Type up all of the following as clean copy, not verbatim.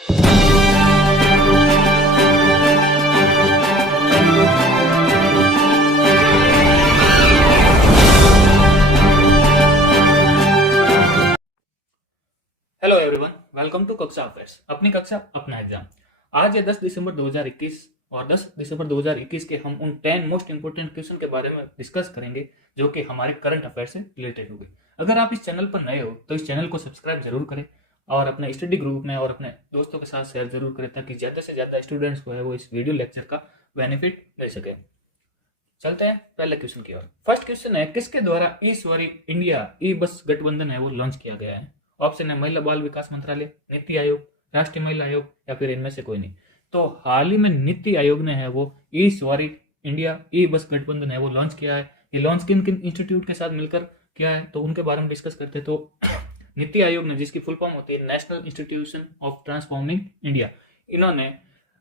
Hello everyone, welcome to कक्षा affairs. अपनी कक्षा अपना एग्जाम। आज है 10 दिसंबर 2021 और 10 दिसंबर 2021 के हम उन 10 मोस्ट इंपोर्टेंट क्वेश्चन के बारे में डिस्कस करेंगे जो कि हमारे करंट अफेयर से रिलेटेड होंगे। अगर आप इस चैनल पर नए हो तो इस चैनल को सब्सक्राइब जरूर करें और अपने स्टडी ग्रुप में और अपने दोस्तों के साथ शेयर जरूर करें ताकि ज़्यादा से ज़्यादा स्टूडेंट्स को है वो इस वीडियो लेक्चर का बेनिफिट मिल सके। चलते हैं पहले क्वेश्चन की ओर। फर्स्ट क्वेश्चन है, किसके द्वारा ई सवारी इंडिया ई बस गठबंधन है वो लॉन्च किया गया है? ऑप्शन है महिला बाल विकास मंत्रालय, नीति आयोग, राष्ट्रीय महिला आयोग या फिर इनमें से कोई नहीं। तो हाल ही में नीति आयोग ने है वो ई सवारी इंडिया ई बस गठबंधन है वो लॉन्च किया है। ये लॉन्च किन किन इंस्टीट्यूट के साथ मिलकर किया है तो उनके बारे में डिस्कस करते हैं। तो नीति आयोग ने, जिसकी फुल फॉर्म होती है national institution of transforming India, इन्होंने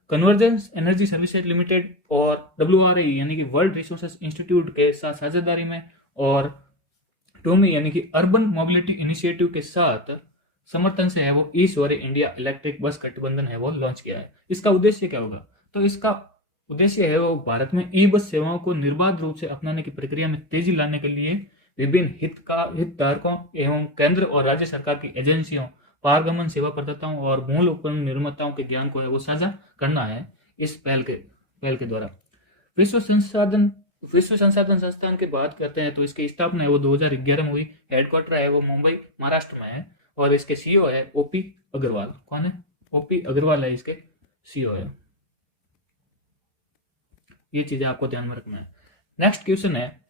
कन्वर्जेंस एनर्जी सर्विसेज लिमिटेड और WRI यानी कि वर्ल्ड रिसोर्सेज इंस्टीट्यूट के साथ साझेदारी में और टोमी यानी कि अर्बन मोबिलिटी इनिशिएटिव के साथ समर्थन से है वो ई सवारी इंडिया इलेक्ट्रिक बस गठबंधन है वो लॉन्च किया है। इसका उद्देश्य क्या होगा? तो इसका उद्देश्य है वो भारत में ई बस सेवाओं को निर्बाध रूप से अपनाने की प्रक्रिया में तेजी लाने के लिए विभिन्न हितधारकों एवं केंद्र और राज्य सरकार की एजेंसियों, पारगमन सेवा प्रदाताओं और मूल उपकरण निर्माताओं के ज्ञान को है वो साझा करना है इस पहल के द्वारा। विश्व संसाधन संस्थान की बात करते हैं तो इसकी स्थापना है वो 2011 में हुई। हेडक्वार्टर है वो मुंबई महाराष्ट्र में है और इसके सीईओ है ओपी अग्रवाल। कौन है? ओपी अग्रवाल है इसके सीईओ है। ये चीजें आपको ध्यान में रखना है। नेक्स्ट क्वेश्चन है,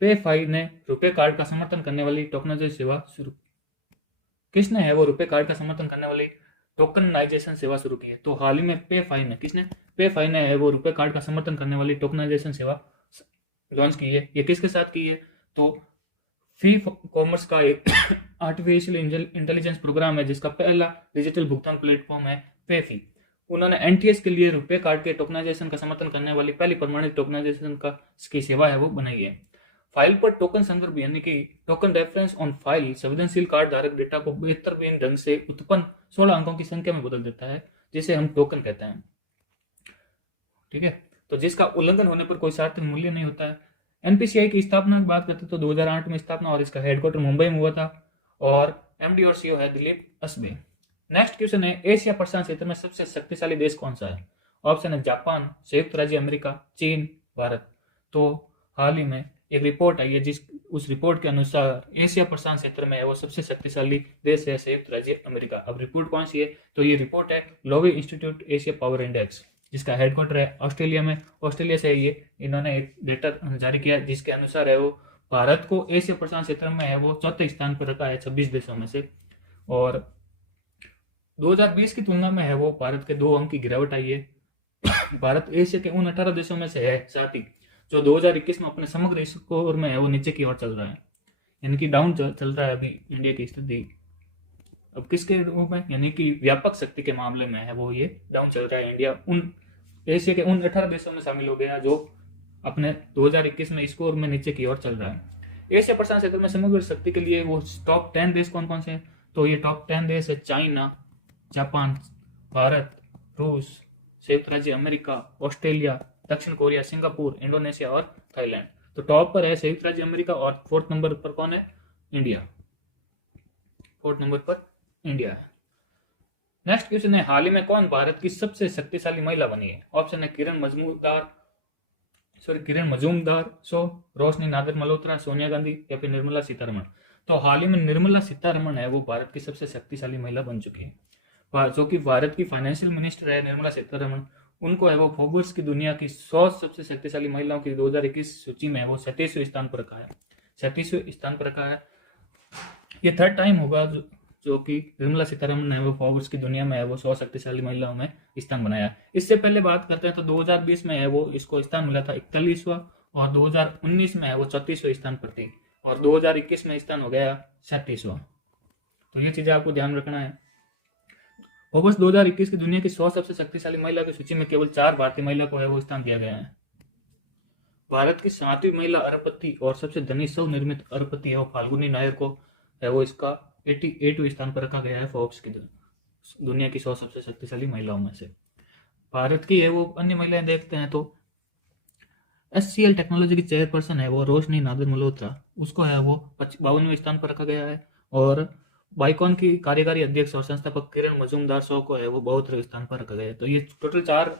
पे5 ने रुपए कार्ड का समर्थन करने वाली टोकनाइजेशन सेवा शुरू। किसने है वो रुपए कार्ड का समर्थन करने वाली टोकनाइजेशन सेवा शुरू की है? तो हाल ही में पे5 ने है वो रुपए कार्ड का समर्थन करने वाली टोकनाइजेशन सेवा लॉन्च की है। ये किसके साथ की है? तो फ्री कॉमर्स का एक आर्टिफिशियल इंटेलिजेंस प्रोग्राम है जिसका पहला डिजिटल भुगतान प्लेटफॉर्म है पेफी। उन्होंने एनटीएस के लिए रुपए कार्ड के टोकनाइजेशन का समर्थन करने वाली पहली प्रमाणित टोकनाइजेशन की सेवा है वो बनाई है। फाइल पर टोकन संदर्भ यानी कि टोकन रेफरेंस ऑन फाइल संवेदनशील कार्ड धारक डेटा को बेहतरीन ढंग से उत्पन्न 16 अंकों की संख्या में बदल देता है, जिसे हम टोकन कहते हैं। ठीक है, तो जिसका उल्लंघन होने पर कोई सार्थक मूल्य नहीं होता है। एनपीसीआई की स्थापना की बात करते तो 2008 में स्थापना और इसका हेडक्वार्टर मुंबई में हुआ था और एमडी और सीईओ है दिलीप असबे। नेक्स्ट क्वेश्चन है, एशिया प्रशांत क्षेत्र में सबसे शक्तिशाली देश कौन सा है? ऑप्शन है जापान, संयुक्त राज्य अमेरिका, चीन, भारत। तो हाल ही में एक रिपोर्ट आई है उस रिपोर्ट के अनुसार एशिया प्रशांत क्षेत्र में है वो सबसे शक्तिशाली देश है संयुक्त राज्य अमेरिका। अब रिपोर्ट कौन सी है? तो ये रिपोर्ट है Lowe institute Asia power index, जिसका हेडक्वार्टर है ऑस्ट्रेलिया में। ऑस्ट्रेलिया से ये इन्होंने एक डेटा जारी किया जिसके अनुसार है वो भारत को एशिया प्रशांत क्षेत्र में है वो चौथे स्थान पर रखा है 26 देशों में से। और 2020 की तुलना में है वो भारत के 2 अंक की गिरावट आई है। भारत एशिया के उन 18 देशों में से है साथ ही जो 2021 में अपने समग्र स्कोर में है वो नीचे की ओर चल रहा है, यानी कि डाउन चल रहा है अभी इंडिया की स्थिति। अब किसके रूप में? यानी कि व्यापक शक्ति के मामले में है वो ये डाउन चल रहा है। इंडिया उन एशिया के उन 18 देशों में शामिल हो गया जो अपने 2021 में स्कोर में नीचे की ओर चल रहा है। एशिया प्रशांत क्षेत्र में समग्र शक्ति के लिए वो टॉप 10 देश कौन कौन से हैं? तो ये टॉप 10 देश है चाइना, जापान, भारत, रूस, संयुक्त राज्य अमेरिका, ऑस्ट्रेलिया, दक्षिण कोरिया, सिंगापुर, इंडोनेशिया और थाईलैंड। तो टॉप पर है संयुक्त राज्य अमेरिका और 4th नंबर पर कौन है? इंडिया। 4th नंबर पर इंडिया है। नेक्स्ट क्वेश्चन है, हाल ही में कौन भारत की सबसे शक्तिशाली महिला बनी है? ऑप्शन है किरण मजूमदार, रोशनी नागर मल्होत्रा, सोनिया गांधी या फिर निर्मला सीतारमण। तो हाल ही में निर्मला सीतारमण है वो भारत की सबसे शक्तिशाली महिला बन चुकी है। जो कि भारत की फाइनेंशियल मिनिस्टर है निर्मला सीतारमण, उनको है वो फोर्ब्स की दुनिया की 100 सबसे शक्तिशाली महिलाओं की 2021 सूची में है वो 37वें स्थान पर रखा है। 37वें स्थान पर रखा है। ये 3rd टाइम होगा जो कि निर्मला सीतारमण ने वो फोर्ब्स की दुनिया में है वो 100 शक्तिशाली महिलाओं में स्थान बनाया। इससे पहले बात करते हैं तो 2020 में है वो इसको स्थान मिला था 41वां और 2019 में है वो 34वें स्थान पर थी और 2021 में स्थान हो गया 37वां। तो ये चीजें आपको ध्यान रखना है। फोर्ब्स 2021 की दुनिया की 100 सबसे शक्तिशाली महिला की सूची में केवल 4 भारतीय महिला को है वो स्थान दिया गया है। भारत की 7वीं महिला अरबपति और सबसे धनी स्वनिर्मित अरबपति है वो फाल्गुनी नायर को है वो इसका 88वें स्थान पर रखा गया है फोर्ब्स की दुनिया की 100 सबसे शक्तिशाली महिलाओं में से। भारत की है वो अन्य महिलाएं देखते हैं तो SCL टेक्नोलॉजी की चेयरपर्सन है वो रोशनी नादर मल्होत्रा, उसको है वो 52वें स्थान पर रखा गया है। और बाइकॉन की कार्यकारी अध्यक्ष और संस्थापक किरण मजूमदार शो को है वो 72वें स्थान पर रखा गया है। तो ये टोटल 4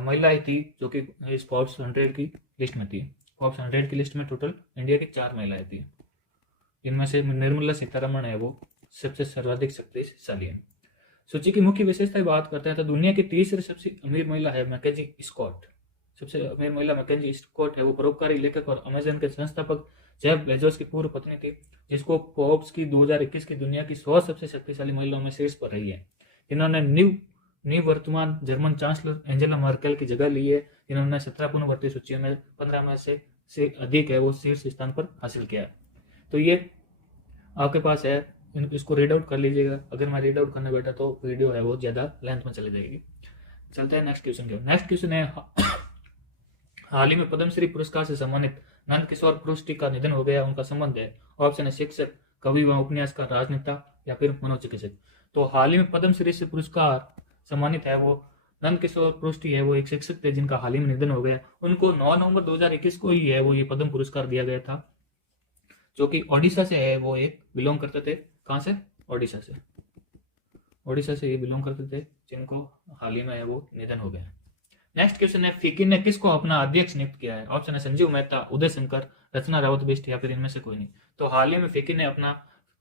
महिलाएं थी जो कि इस फोर्ब्स 100 की लिस्ट में थी। फोर्ब्स 100 की लिस्ट में टोटल इंडिया की 4 महिलाएं थी, जिनमें से निर्मला सीतारमण है वो सबसे सर्वाधिक शक्तिशाली है। सूची की मुख्य विशेषताएं बात करते हैं तो दुनिया की तीसरी सबसे अमीर महिला है मैकेंजी स्कॉट। सबसे अमीर महिला मैकेंजी स्कॉट है वो परोपकारी लेखक और अमेजन के संस्थापक जेफ बेजोस की पूर्व पत्नी थी, जिसको फोर्ब्स की 2021 की दुनिया की 100 सबसे शक्तिशाली महिलाओं में शीर्ष पर रही है। जिन्होंने निवर्तमान जर्मन चांसलर एंजेला मर्केल की जगह ली है, जिन्होंने 17 पूर्ण भर्ती सूचियों में 15 में से अधिक है वो शीर्ष स्थान पर हासिल किया। तो ये आपके पास है, इसको रीड आउट कर लीजिएगा। अगर मैं रीड आउट करने बैठा तो वीडियो है वो ज़्यादा लेंथ में चली जाएगी। चलते हैं नेक्स्ट क्वेश्चन के। नेक्स्ट क्वेश्चन है हाल ही में पद्मश्री पुरस्कार से सम्मानित नंद किशोर पृष्टि का निधन हो गया, उनका संबंध है। ऑप्शन है शिक्षक, कवि व उपन्यासकार, राजनेता या फिर मनोचिकित्सक। तो हाल ही में पद्मश्री से पुरस्कार सम्मानित है वो नंद किशोर पृष्टि है वो एक शिक्षक थे जिनका हाल ही में निधन हो गया। उनको 9 नवंबर 2021 को ही है वो ये पद्म पुरस्कार दिया गया था, जो कि ओडिशा से है वो एक बिलोंग करते थे। कहाँ से? ओडिशा से ये बिलोंग करते थे, जिनको हाल ही में है वो निधन हो गया। नेक्स्ट क्वेश्चन है फिक्की ने किसको अपना अध्यक्ष नियुक्त किया है? ऑप्शन है संजीव मेहता, उदय शंकर, रचना रावत बिष्ट या फिर इनमें से कोई नहीं। तो हाल ही में फिक्की ने अपना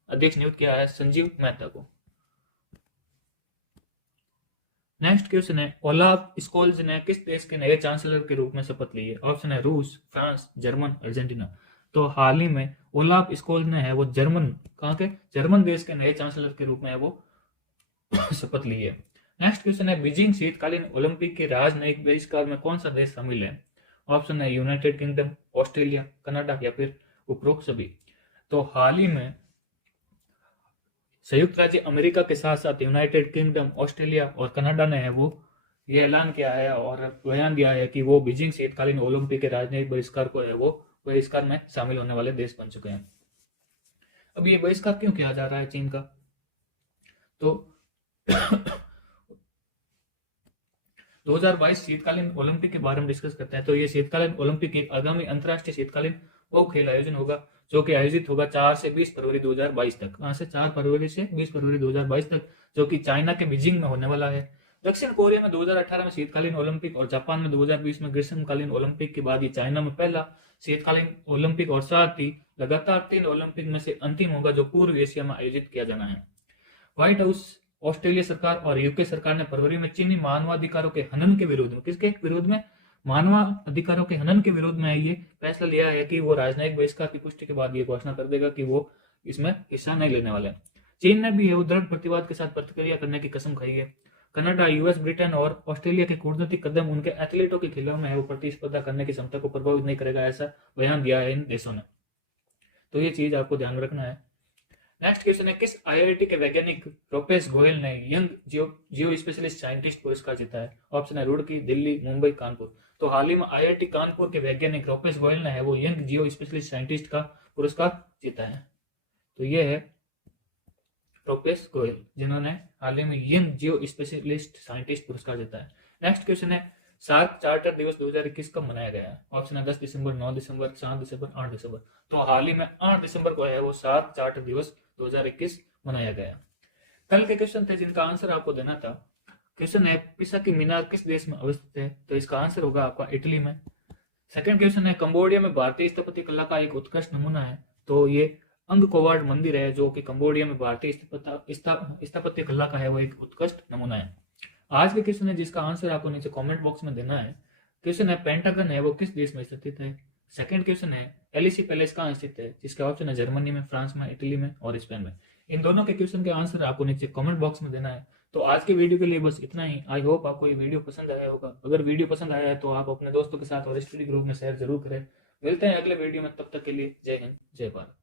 अध्यक्ष नियुक्त किया है संजीव मेहता को। नेक्स्ट क्वेश्चन है ओलाफ स्कोल्ज ने किस देश के नए चांसलर के रूप में शपथ ली है? ऑप्शन है रूस, फ्रांस, जर्मन, अर्जेंटीना। तो हाल ही में ओलाफ स्कोल्ज ने है वो जर्मन देश के नए चांसलर के रूप में है वो शपथ ली है। नेक्स्ट क्वेश्चन है बीजिंग शीतकालीन ओलंपिक के राजनयिक बहिष्कार में कौन सा देश शामिल है? ऑप्शन है यूनाइटेड किंगडम, ऑस्ट्रेलिया, कनाडा या फिर उपरोक्त सभी। तो हाल ही में संयुक्त राज्य अमेरिका के साथ साथ यूनाइटेड किंगडम, ऑस्ट्रेलिया और कनाडा ने है वो ये ऐलान किया है और बयान दिया है कि वो बीजिंग शीतकालीन ओलंपिक के राजनयिक बहिष्कार को है वो बहिष्कार में शामिल होने वाले देश बन चुके हैं। अब ये बहिष्कार क्यों किया जा रहा है चीन का? तो 2022 शीतकालीन ओलंपिक के बारे में डिस्कस करते हैं। तो ये शीतकालीन ओलंपिक एक आगामी अंतर्राष्ट्रीय शीतकालीन वो खेल आयोजन होगा जो कि आयोजित होगा 4 से 20 फरवरी 2022 तक। कहाँ से? 4 फरवरी से 20 फरवरी 2022 तक, जो कि चाइना के बीजिंग में होने वाला है। दक्षिण कोरिया में 2018 में शीतकालीन ओलंपिक और जापान में 2020 में ग्रीष्मकालीन ओलंपिक के बाद ये चाइना में पहला शीतकालीन ओलंपिक और साथ ही लगातार 3 ओलंपिक में से अंतिम होगा जो पूर्व एशिया में आयोजित किया जाना है। व्हाइट हाउस, ऑस्ट्रेलिया सरकार और यूके सरकार ने फरवरी में चीनी मानवाधिकारों के हनन के विरोध में, किसके विरोध में? मानवाधिकारों के हनन के विरोध में ये फैसला लिया है कि वो राजनयिक बहिष्कार की पुष्टि के बाद ये घोषणा कर देगा कि वो इसमें हिस्सा नहीं लेने वाले। चीन ने भी दृढ़ प्रतिवाद के साथ प्रतिक्रिया करने की कसम खाई है। कनाडा, यूएस, ब्रिटेन और ऑस्ट्रेलिया के कूटनीतिक कदम उनके एथलीटों के खिलाफ में है वो प्रतिस्पर्धा करने की क्षमता को प्रभावित नहीं करेगा, ऐसा बयान दिया है इन देशों ने। तो ये चीज आपको ध्यान रखना है। नेक्स्ट क्वेश्चन है किस आईआईटी के वैज्ञानिक रूपेश गोयल ने यंग जियो स्पेशलिस्ट साइंटिस्ट पुरस्कार जीता है? ऑप्शन है रुड़की, दिल्ली, मुंबई, कानपुर। तो हाल ही में आईआईटी कानपुर के वैज्ञानिक रूपेश गोयल ने है वो यंग जियो स्पेशलिस्ट साइंटिस्ट का पुरस्कार जीता है। तो ये है रूपेश गोयल जिन्होंने हाल ही में यंग जियो स्पेशलिस्ट साइंटिस्ट पुरस्कार जीता है। नेक्स्ट क्वेश्चन है सार्क चार्टर दिवस 2021 कब मनाया गया है? ऑप्शन है 10 दिसंबर, 9 दिसंबर, 7 दिसंबर, 8 दिसंबर। तो हाल ही में 8 दिसंबर को है वो सार्क चार्टर दिवस 2021 मनाया गया। कल के क्वेश्चन थे जिनका आंसर आपको देना था। क्वेश्चन है पिसा की मीनार किस देश में अवस्थित है? तो इसका आंसर होगा आपका इटली में। सेकंड क्वेश्चन है कंबोडिया में भारतीय स्थापत्य कला का एक उत्कृष्ट नमूना है। तो ये अंगकोवाड मंदिर है जो कि कंबोडिया में भारतीय स्थापत्य कला का है वो एक उत्कृष्ट नमूना है। आज के क्वेश्चन है जिसका आंसर आपको नीचे कमेंट बॉक्स में देना है। क्वेश्चन है पेंटागन है वो किस देश में स्थित है? सेकंड क्वेश्चन है एलईसी पैलेस कहाँ स्थित है? जिसका ऑप्शन है जर्मनी में, फ्रांस में, इटली में और स्पेन में। इन दोनों के क्वेश्चन के आंसर आपको नीचे कमेंट बॉक्स में देना है। तो आज के वीडियो के लिए बस इतना ही। आई होप आपको ये वीडियो पसंद आया होगा। अगर वीडियो पसंद आया है तो आप अपने दोस्तों के साथ और स्टडी ग्रुप में शेयर जरूर करें। मिलते हैं अगले वीडियो में, तब तक के लिए जय हिंद, जय भारत।